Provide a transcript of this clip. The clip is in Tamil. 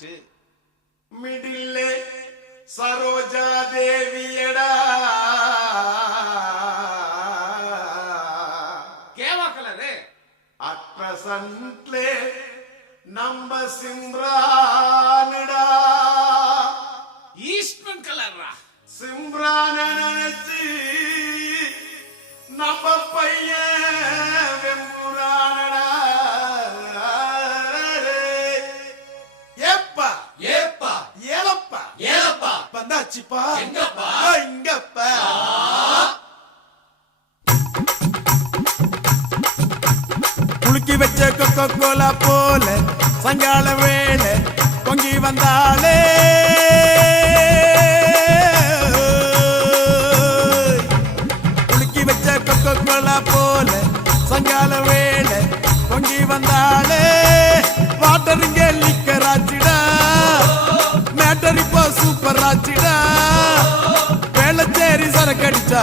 பார்த்துட்டு மிடில்லே சரோஜா தேவியடா கேவா கலரு அட்ரசன்ட்லே நம்ம சிம்ரானுடா ஈஸ்ட்மன் கலர்ரா சிம்ரான நினைச்சு நம்ம பையன் வெம்புரானடா ஏப்பா ஏப்பா ஏலப்பா ஏலப்பா வந்தாச்சுப்பா எங்கப்பா இங்கப்பா குலுக்கி வச்ச கொக்கோ கோலா போல சங்கால வேளை பொங்கி வந்தாளே குலுக்கி வச்ச கொக்கோ கோலா போல சங்கால வேளை பொங்கி வந்தாளே வாட்டருங்க லிக்கர் ஆச்சுடா மேட்டர் இப்போ சூப்பர் ஆச்சுடா வேளச்சேரி சரக்கடிச்சா